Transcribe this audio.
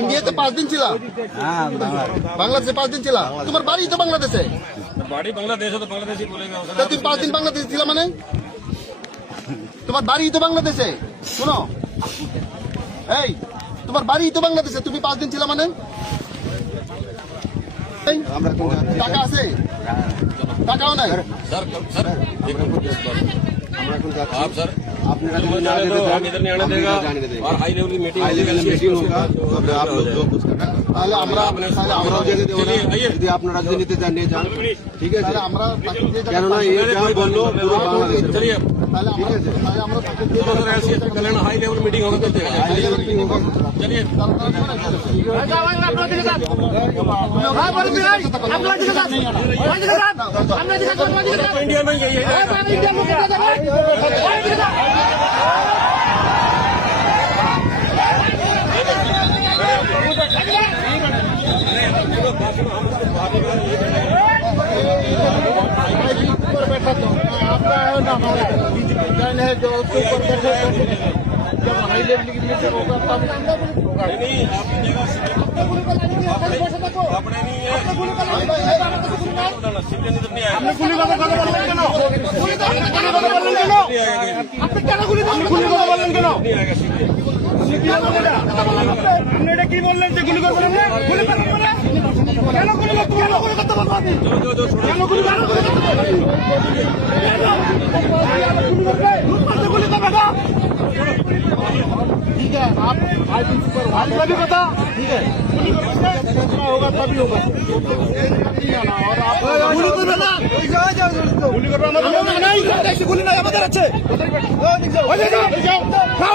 ইন্ডিয়াতে 5 দিন ছিল, বাংলাদেশে 5 দিন ছিল। তোমার বাড়ি তো বাংলাদেশে, বাড়ি বাংলাদেশে, তো বাংলাদেশি বলেগা। তুমি 5 দিন বাংলাদেশে ছিল মানে? তোমার বাড়ি তো বাংলাদেশে। শোনো, এই তোমার বাড়ি তো বাংলাদেশে, তুমি 5 দিন ছিল মানে? টাকা আছে? টাকাও নাই। सर सर आप सर आप हम इधर नहीं आने देगा और हाई लेवल की मीटिंग होगा। आप लोग जो कुछ करना যদি আপনারা রাজনীতিতে জানিয়ে যান, ঠিক আছে? কেননা এটা বললো পুরো বাংলাদেশ। ঠিক আছে, हाई लेवल मीटिंग होगा। चलिए इंडिया में यही है। है जो उसके ऊपर बैठे, जब हाई लेवल की मीटिंग होगा तब नहीं, अपने नहीं है। আপনি গুলি কথা বললেন কেন? আপনি কেন গুলি কথা বললেন কেন? আপনি এটা কি বললেন যে গুলি করবেন? গুলি করবেন মানে কেন গুলি করতে পারবেন? কেন গুলি করতে পারবেন? गुली का बेटा ठीक है, आप भाई का भी पता ठीक है, होगा तभी होगा। और आप गुली कर बेटा, गुली कर नहीं, गुली नहीं আমাদের আছে। যাও